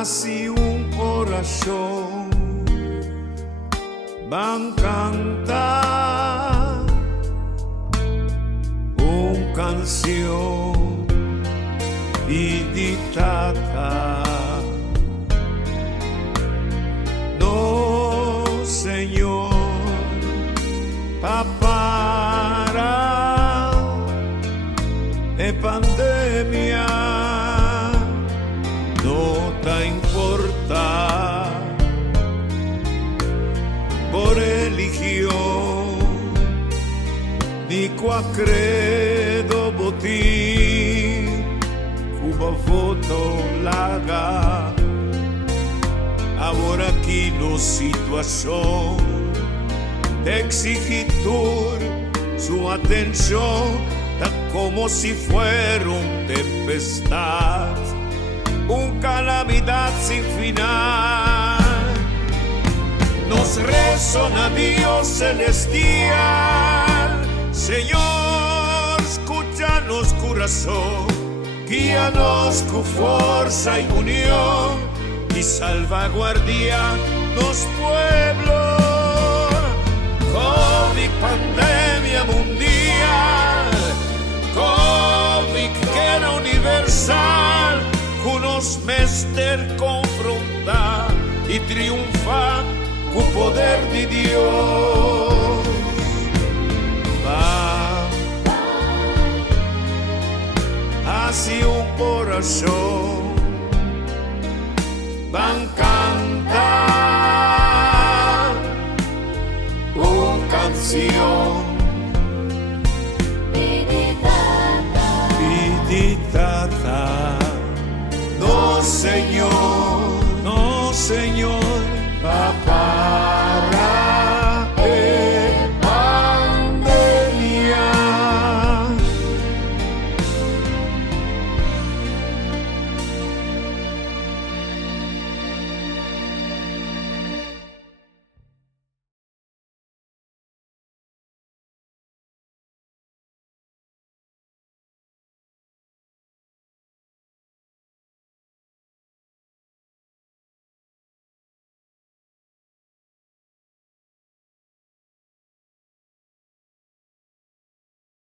Así un corazón van a cantar una canción meditata. No, Señor, papara e pandemia no te importa por religión ni qua credo botín Cuba voto laga ahora aquí no situación de exigitur su atención ta como si fuera una tempestad, una calamidad sin final. Nos resona Dios celestial, Señor, escúchanos corazón, guíanos con fuerza y unión y salvaguardia los pueblos. COVID, pandemia mundial, COVID que era universal, con los mester confronta y triunfa con poder de Dios. Va, así un corazón van a cantar una canción meditata. No, Señor, no, Señor.